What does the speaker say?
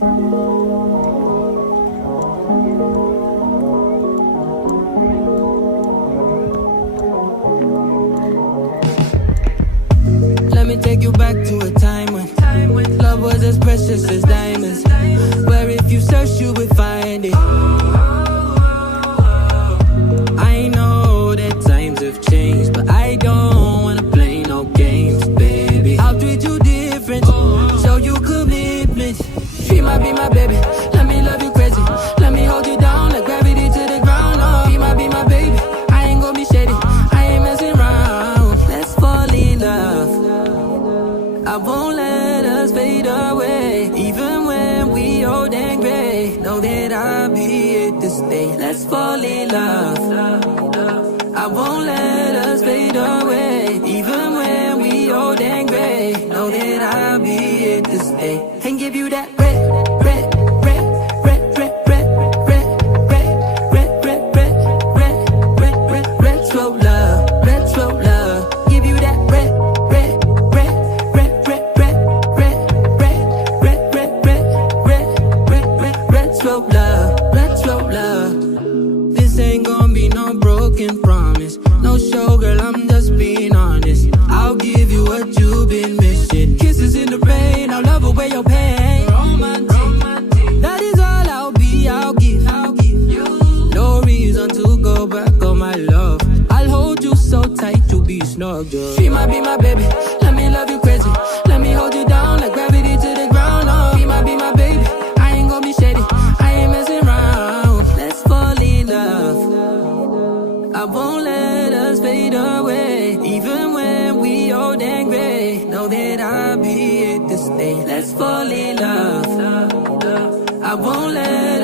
Let me take you back to a time when love was as precious as diamonds, where if you search you would find it. I know that times have changed, but I don't wanna play no games, baby. I'll treat you different, show you commitment. She might be my baby, let me love you crazy. Let me hold you down like gravity to the ground. Oh, be my baby, I ain't gonna be shady, I ain't messing around. Let's fall in love, I won't let us fade away. Even when we old and gray, know that I'll be here to stay. Let's fall in love, I won't let us fade away. Even when we old and gray, know that I'll be here to stay. And give you that red, red, red, red, red, red, red, red, red, red, red, red, red, red, retro love, retro love. Give you that red, red, red, red, red, red, red, red, red, red, red, red, red, red, retro love, retro love. This ain't gonna be no broken promise, no show, girl, I'm just being honest. I'll give you what you've been missing. Kisses in the rain, I'll love away your pain. Romantic, that is all I'll give you. No reason to go back on my love. I'll hold you so tight to be snug. She might be my baby, let me love you crazy. Let me hold you down like gravity to the ground. Oh, be my baby, I ain't gonna be shady, I ain't messing around. Let's fall in love, I won't let us fade away. Even when we old and gray, know that I'll be here to stay. Let's fall in love, I won't let